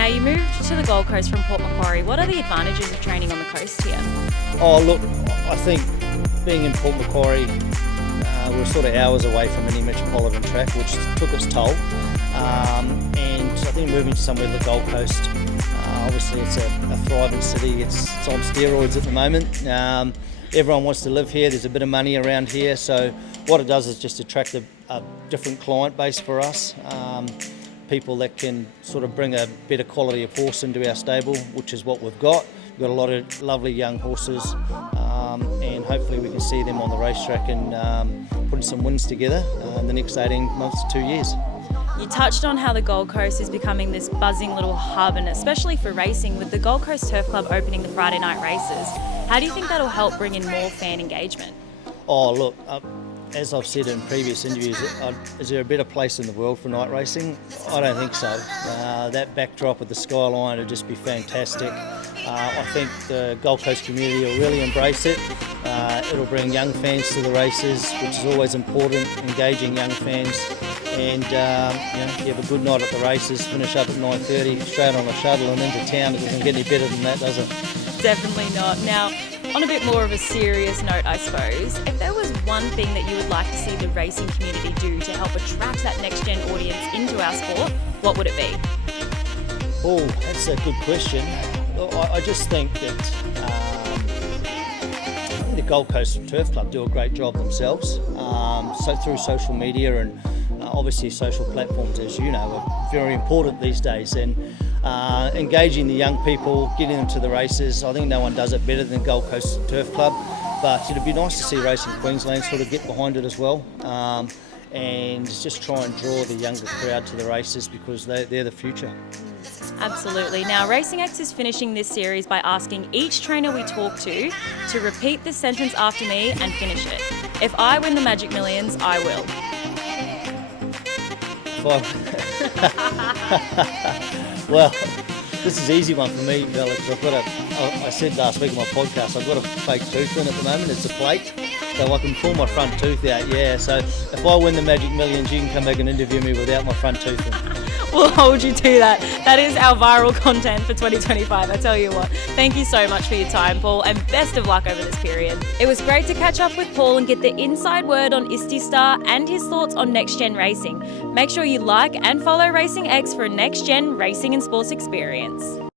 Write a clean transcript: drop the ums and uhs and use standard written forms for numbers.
Now, you moved to the Gold Coast from Port Macquarie. What are the advantages of training on the coast here? Oh, look, I think being in Port Macquarie, we're sort of hours away from any metropolitan track, which took its toll. And I think moving to somewhere like the Gold Coast, obviously it's a thriving city. It's on steroids at the moment. Everyone wants to live here. There's a bit of money around here. So what it does is just attract a different client base for us. People that can sort of bring a better quality of horse into our stable, which is what we've got. We've got a lot of lovely young horses, and hopefully we can see them on the racetrack and putting some wins together in the next 18 months to 2 years. You touched on how the Gold Coast is becoming this buzzing little hub, and especially for racing, with the Gold Coast Turf Club opening the Friday night races. How do you think that'll help bring in more fan engagement? Oh, look, as I've said in previous interviews, is there a better place in the world for night racing? I don't think so. That backdrop of the skyline would just be fantastic. I think the Gold Coast community will really embrace it. It'll bring young fans to the races, which is always important, engaging young fans. And you have a good night at the races, finish up at 9:30, straight on a shuttle and into town. It doesn't get any better than that, does it? Definitely not. Now, on a bit more of a serious note, I suppose, if there was one thing that you would like to see the racing community do to help attract that next-gen audience into our sport, what would it be? Oh, that's a good question. I just think that the Gold Coast Turf Club do a great job themselves. So through social media and obviously social platforms, as you know, are very important these days. And engaging the young people, getting them to the races. I think no one does it better than Gold Coast Turf Club, but it'd be nice to see Racing Queensland sort of get behind it as well, and just try and draw the younger crowd to the races because they're the future. Absolutely. Now, Racing X is finishing this series by asking each trainer we talk to repeat this sentence after me and finish it. If I win the Magic Millions, I will. Well, this is an easy one for me, Bella, because I said last week on my podcast, I've got a fake tooth in at the moment. It's a plate, so I can pull my front tooth out, yeah. So if I win the Magic Millions, you can come back and interview me without my front tooth in. We'll hold you to that. That is our viral content for 2025, I tell you what. Thank you so much for your time, Paul, and best of luck over this period. It was great to catch up with Paul and get the inside word on Ististar and his thoughts on Next Gen Racing. Make sure you like and follow Racing X for a Next Gen racing and sports experience.